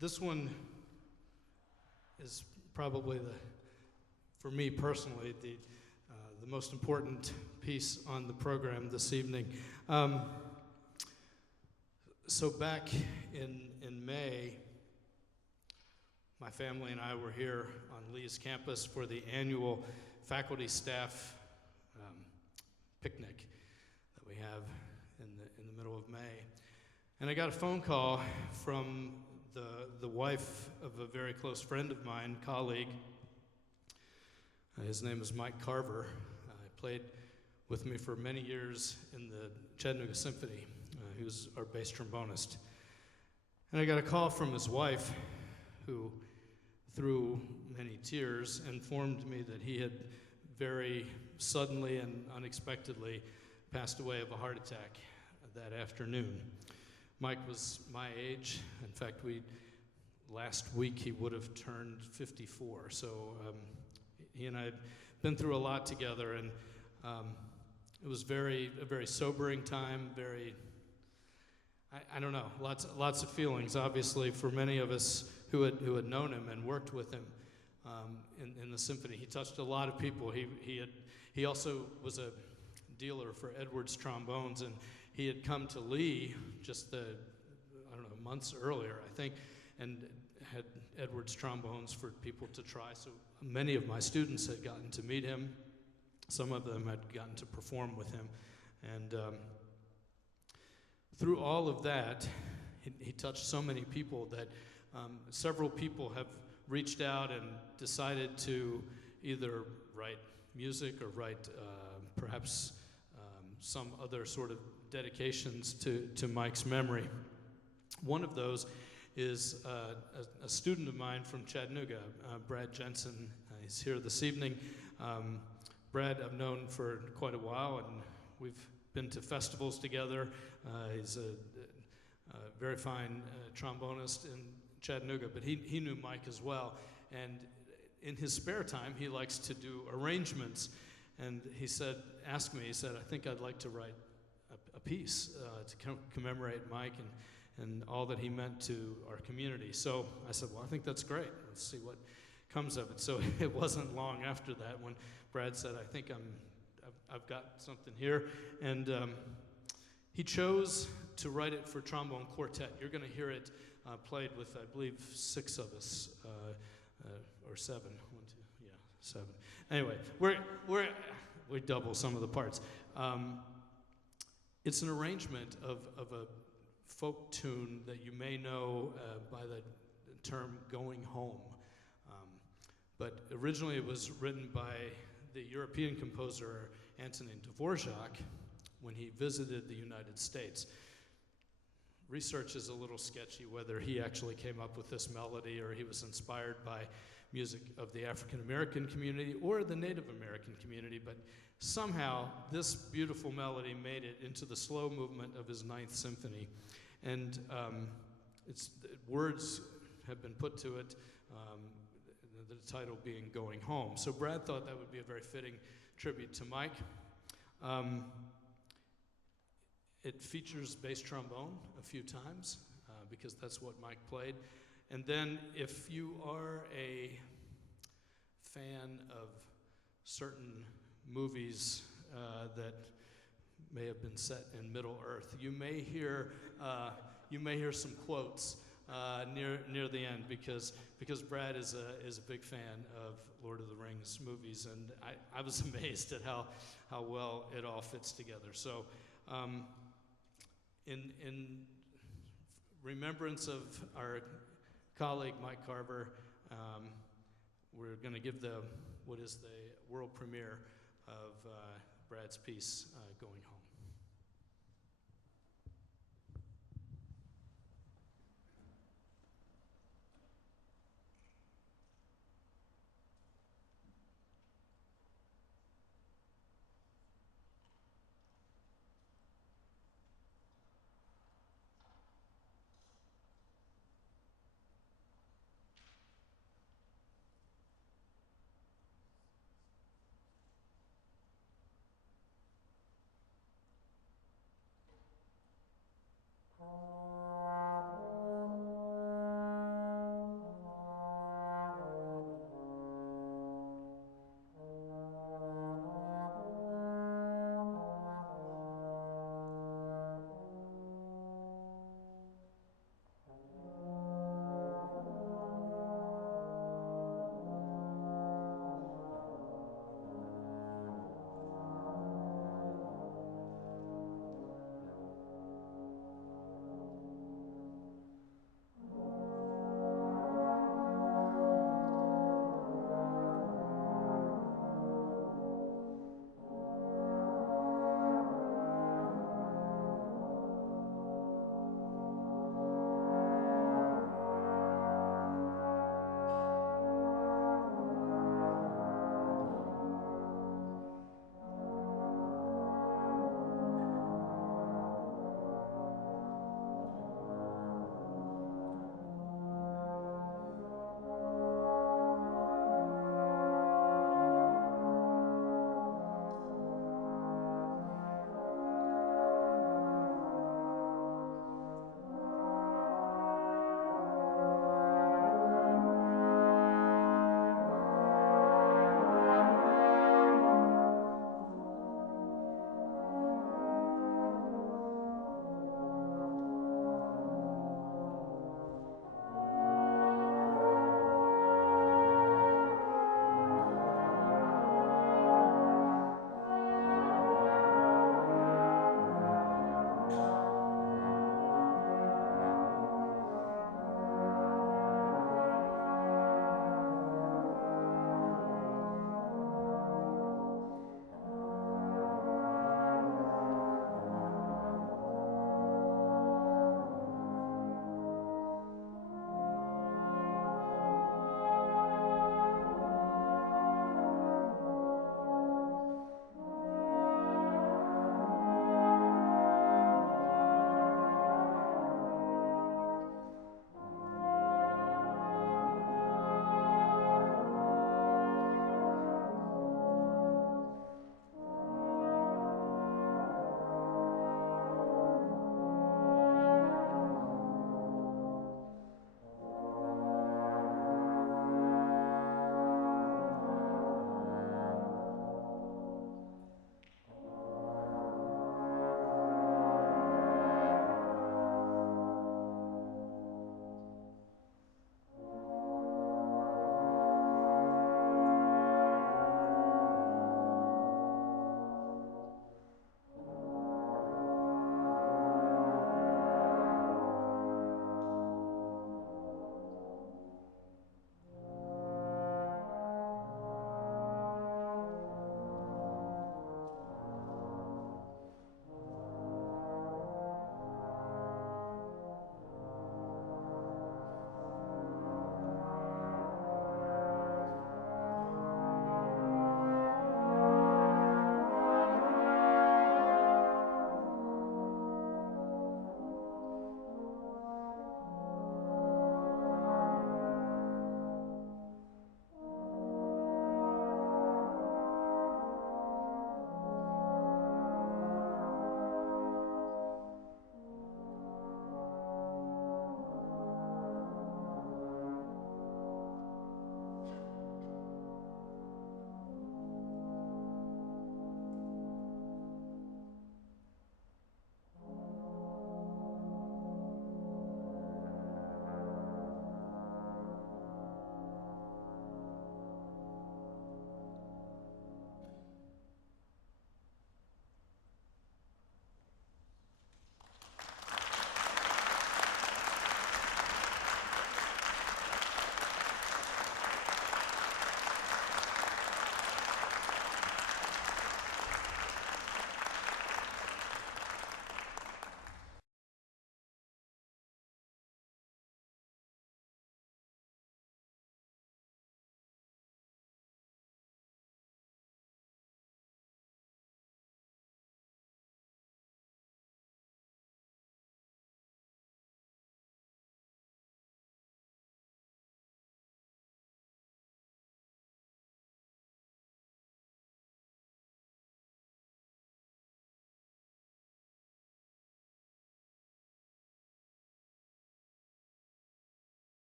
This one is probably for me personally, the most important piece on the program this evening. So back in May, my family and I were here on Lee's campus for the annual faculty staff picnic that we have in the middle of May. And I got a phone call from the wife of a very close friend of mine, colleague. His name is Mike Carver. He played with me for many years in the Chattanooga Symphony. He was our bass trombonist. And I got a call from his wife, who, through many tears, informed me that he had very suddenly and unexpectedly passed away of a heart attack that afternoon. Mike was my age. In fact, last week he would have turned 54. So he and I had been through a lot together, and it was a very sobering time. I don't know, lots of feelings. Obviously, for many of us who had known him and worked with him in the symphony, he touched a lot of people. He also was a dealer for Edwards trombones, and he had come to Lee just months earlier, I think, and had Edwards trombones for people to try. So many of my students had gotten to meet him. Some of them had gotten to perform with him. And through all of that, he touched so many people that several people have reached out and decided to either write music or write perhaps some other sort of dedications to Mike's memory. One of those is a student of mine from Chattanooga, Brad Jensen. He's here this evening. Brad I've known for quite a while, and we've been to festivals together. He's a very fine trombonist in Chattanooga, but he knew Mike as well. And in his spare time, he likes to do arrangements. And he asked me, I think I'd like to write a piece to commemorate Mike and all that he meant to our community. So I said, well, I think that's great. Let's see what comes of it. So it wasn't long after that when Brad said, I think I've got something here. And he chose to write it for trombone quartet. You're going to hear it played with, I believe, 6 of us, or 7. 1, 2, 7. Anyway, we double some of the parts. It's an arrangement of a folk tune that you may know by the term "Going Home." But originally it was written by the European composer Antonin Dvorak when he visited the United States. Research is a little sketchy whether he actually came up with this melody or he was inspired by music of the African American community or the Native American community, but somehow this beautiful melody made it into the slow movement of his 9th symphony. And words have been put to it, the title being "Going Home." So Brad thought that would be a very fitting tribute to Mike. It features bass trombone a few times because that's what Mike played. And then if you are a fan of certain movies that may have been set in Middle Earth, you may hear some quotes near the end because Brad is a big fan of Lord of the Rings movies, and I was amazed at how well it all fits together. So in remembrance of our colleague Mike Carver, we're going to give what is the world premiere of Brad's piece, "Going Home."